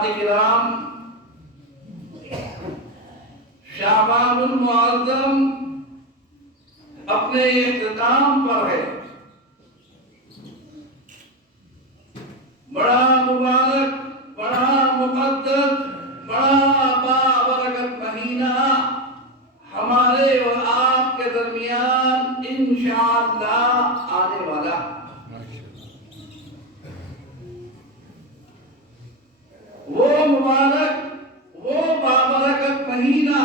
حضرات کرام، شعبان المعظم اپنے اختتام پر ہے۔ بڑا مبارک، بڑا مقدس، بڑا بابرکت مہینہ ہمارے اور آپ کے درمیان انشاءاللہ آنے والا۔ وہ مبارک، وہ بابرکت مہینہ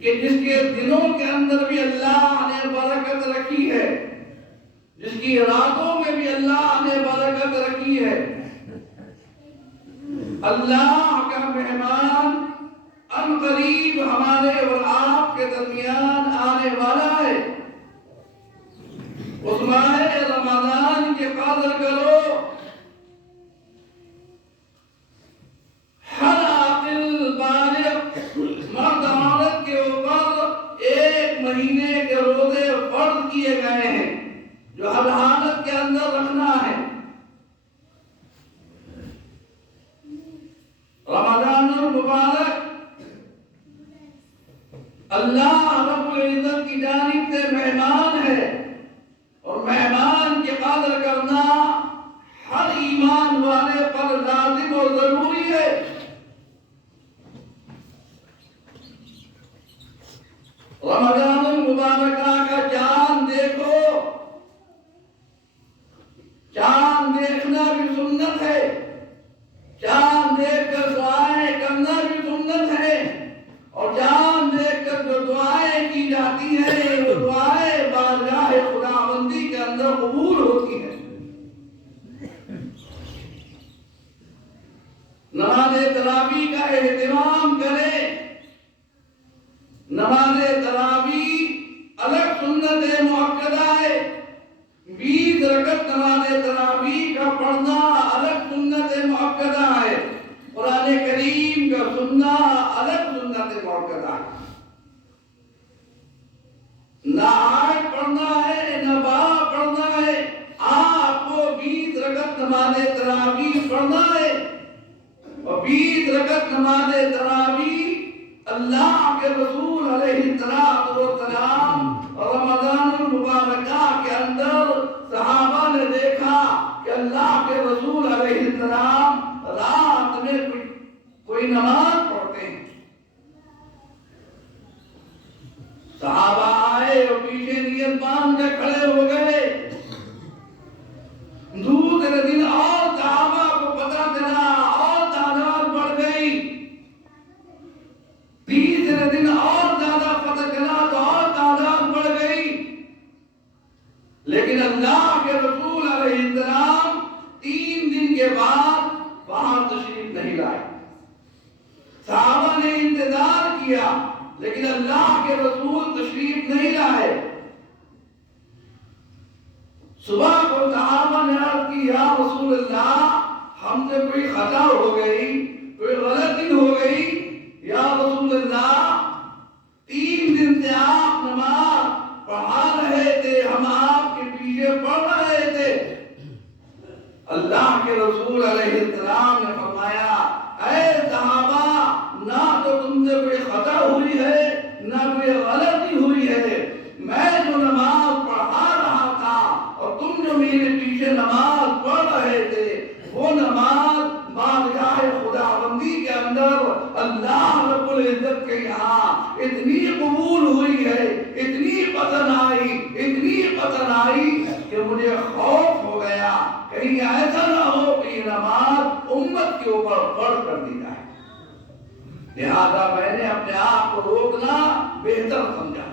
کہ جس کے دنوں کے اندر بھی اللہ نے برکت رکھی ہے، جس کی راتوں میں بھی اللہ نے برکت رکھی ہے۔ اللہ کا مہمان ان قریب ہمارے اور آپ کے درمیان آنے والا ہے۔ اس ماہ رمضان کی قدر کرو۔ ہر عاقل بالغ مرد عورت کے اوپر ایک مہینے کے روزے فرض کیے گئے ہیں جو ہر حالت کے اندر رکھنا ہے۔ رمضان المبارک اللہ رب العزت کی جانب سے مہمان ہے، اور مہمان کی قدر کرنا ہر ایمان والے پر لازم اور ضروری ہے۔ رمضان المبارکہ کا چاند دیکھو، چاند دیکھنا بھی سنت ہے، چاند دیکھ کر دعائیں کرنا بھی سنت ہے، اور چاند دیکھ کر جو دعائیں کی جاتی ہیں وہ دعائیں بارگاہ خداوندی کے اندر قبول ہوتی ہیں۔ نماز تراویح کا اہتمام کریں۔ نماز تراویح الگ سنت مؤکدہ ہے، 20 رکعت نماز تراویح کا پڑھنا الگ سنت مؤکدہ ہے، قرآن کریم کا سننا الگ سنت مؤکدہ ہے۔ نہ آیت پڑھنا ہے نہ باب پڑھنا ہے، آپ کو 20 رکعت نماز تراویح پڑھنا ہے، اور 20 رکعت نماز تراویح اللہ کے رسول علیہ السلام رمضان المبارکہ کے اندر صحابہ نے دیکھا کہ اللہ کے رسول علیہ السلام رات میں کوئی نماز پڑھتے ہیں۔ صحابہ آئے اور پیچھے نیت باندھ کے کھڑے ہو گئے۔ دوسرے دن اور صحابہ کو پتہ چلا اور تعداد بڑھ گئی، تیسرے دن اور زیادہ پتہ چلا تو اور تعداد بڑھ گئی، لیکن اللہ کے رسول علیہ السلام 3 دن کے بعد وہاں تشریف نہیں لائے۔ صحابہ نے انتظار کیا لیکن اللہ کے رسول تشریف نہیں لائے۔ صبح کو صحابہ نے عرض کی، یا رسول اللہ، ہم سے کوئی خطا ہو گئی، کوئی غلطی ہو گئی، یا رسول اللہ 3 دن سے آپ نماز پڑھا رہے تھے، ہم آپ کے پیچھے پڑھ رہے تھے۔ اللہ کے رسول علیہ السلام نے فرمایا، اے صحابہ، نہ تو تم سے کوئی خطا ہوئی ہے نہ کوئی غلطی ہوئی ہے، میں جو نماز پڑھا رہا تھا اور تم جو میرے پیچھے نماز پڑھ رہے تھے، وہ نماز بارگاہ خداوندی کے اندر اللہ رب العزت کے یہاں اتنی قبول ہوئی ہے، اتنی پسند آئی، اتنی پسند آئی کہ مجھے خوف ہو گیا کہیں ایسا نہ ہو کہ یہ نماز امت کے اوپر فرض کر دی جائے، لہذا میں نے اپنے آپ کو روکنا بہتر سمجھا۔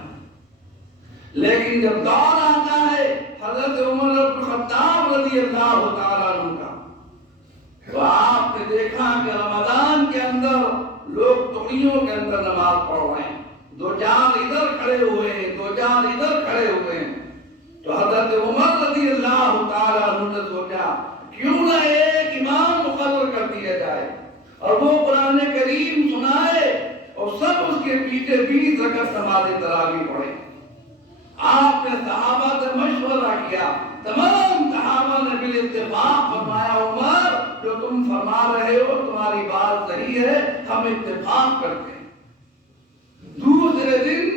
لیکن جب دور آتا ہے حضرت عمر بن الخطاب رضی اللہ تعالیٰ عنہ کا، تو آپ نے دیکھا کہ رمضان کے اندر لوگ ٹولیوں کے اندر نماز پڑھ رہے ہیں، 2 جان ادھر کھڑے ہوئے ہیں، 2 جان ادھر کھڑے ہوئے ہیں، تو حضرت عمر رضی اللہ تعالیٰ عنہ نے سوچا کیوں نہ ایک امام مقرر کر دیا جائے اور وہ قرآن کریم سنائے اور سب اس کے پیچھے 20 رکعت نماز تراویح پڑھے۔ آپ نے صحابہ سے مشورہ کیا، تمام صحابہ نے بالاتفاق فرمایا، عمر جو فرما رہے ہو تمہاری بات صحیح ہے، ہم اتفاق کرتے ہیں۔ دوسرے دن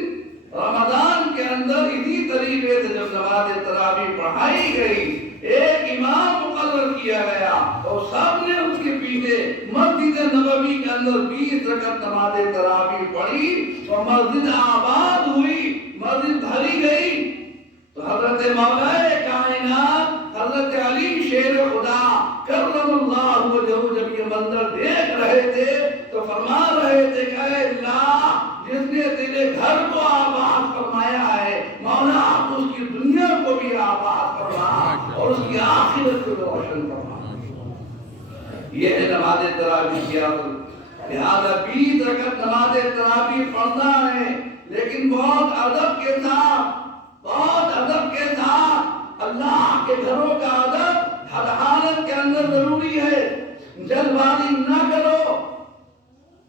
رمضان کے اندر اسی طریقے سے جب نماز تراویح پڑھائی گئی، ایک امام مقرر کیا گیا اور سب نے اس کے پیچھے مسجد نبوی کے اندر 20 رکعت نماز تراویح پڑھی اور مسجد آباد ہوئی، مسجد بھری گئی۔ تو حضرت مولا کائنات حضرت علی شیر خدا کرم اللہ وجہہ جب یہ منظر دیکھ رہے تھے تو فرما رہے تھے کہ اے اللہ، جس نے تیرے گھر کو آباد فرمایا ہے، مولا آپ اس کی دنیا کو بھی آباد فرما اور اس کی آخرت کو روشن فرما۔ یہ ہے نماز تراویح کی عادت۔ لہذا 20 رکعت نماز تراویح پڑھنا ہے، لیکن بہت ادب کے ساتھ، بہت ادب کے ساتھ۔ اللہ کے گھروں کا ادب ہر حالت کے اندر ضروری ہے۔ جلد بازی نہ کرو۔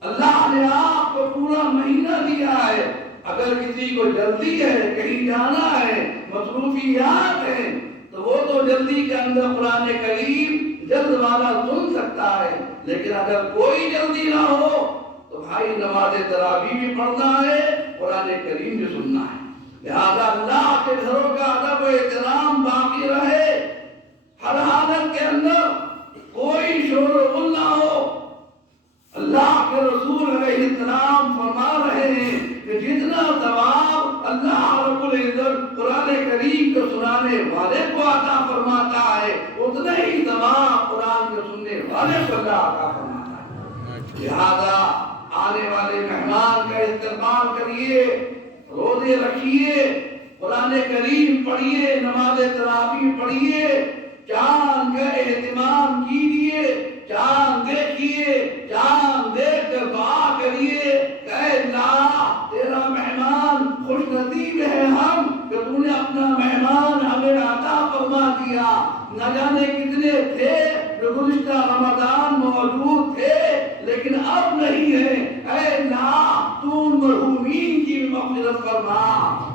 اللہ نے آپ کو پورا مہینہ دیا ہے، اگر کسی کو جلدی ہے، کہیں جانا ہے، مصروفیات ہیں، تو وہ تو جلدی کے اندر قرآن کریم جلد والا سن سکتا ہے، لیکن اگر کوئی جلدی نہ ہو تو بھائی نماز تراویح بھی پڑھنا ہے، قرآن کریم بھی سننا ہے۔ لہذا اللہ کے گھروں کا ادب و احترام باقی رہے، ہر حالت کے اندر کوئی شور و غل نہ ہو۔ اللہ کے رسول علیہ السلام فرما رہے ہیں کہ جتنا ثواب اللہ رب العزت قرآن کریم کو سنانے والے کو عطا فرماتا ہے، اتنا ہی ثواب قرآن کو سننے والے کو اللہ عطا فرماتا ہے۔ لہذا آنے والے مہمان کا استقبال کریے، روزے رکھیے، قرآن کریم پڑھیے، نماز تراویح پڑھیے، چاند کا اہتمام کیجیے، چاند دیکھیے، چاند دیکھ کر دعا کریے کہ اے اللہ تیرا مہمان خوش نصیب ہے ہم کہ تو نے اپنا مہمان ہمیں عطا فرما دیا۔ نہ جانے کتنے تھے جو گزشتہ رمضان موجود تھے لیکن اب نہیں ہے، اے اللہ تو ان مرحومین کی مغفرت فرما،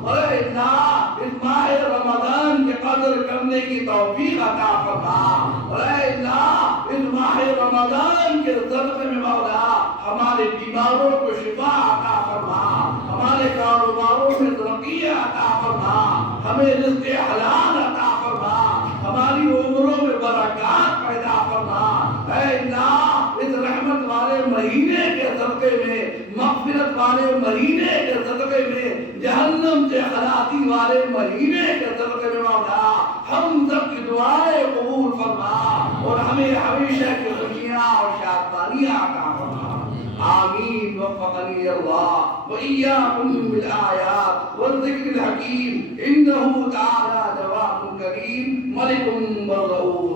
اور اے اللہ اس ماہ رمضان کی قدر کرنے کی توفیق عطا فرما، اور اے اللہ اس ماہ رمضان کے صدقے میں مولا ہمارے بیماروں کو شفا عطا فرما، ہمارے کاروباروں میں ترقی عطا فرما، ہمیں رزق حلال عطا فرما، ہماری عمروں میں برکات پیدا فرما۔ اے اللہ اس رحمت والے مہینے کے صدقے میں، مغفرت والے مہینے کے صدقے میں، جہنم سے خلاصی والے مہینے کے صدقے میں مولا ہم سب کی دعائیں قبول فرما اور ہمیں ہمیشہ کی خوشیاں اور شادمانیاں عطا فرما۔ آمین۔ وفقنی اللہ وإياكم بالآیات والذکر الحکیم، انہ تعالی جواد کریم ملک مرعوف۔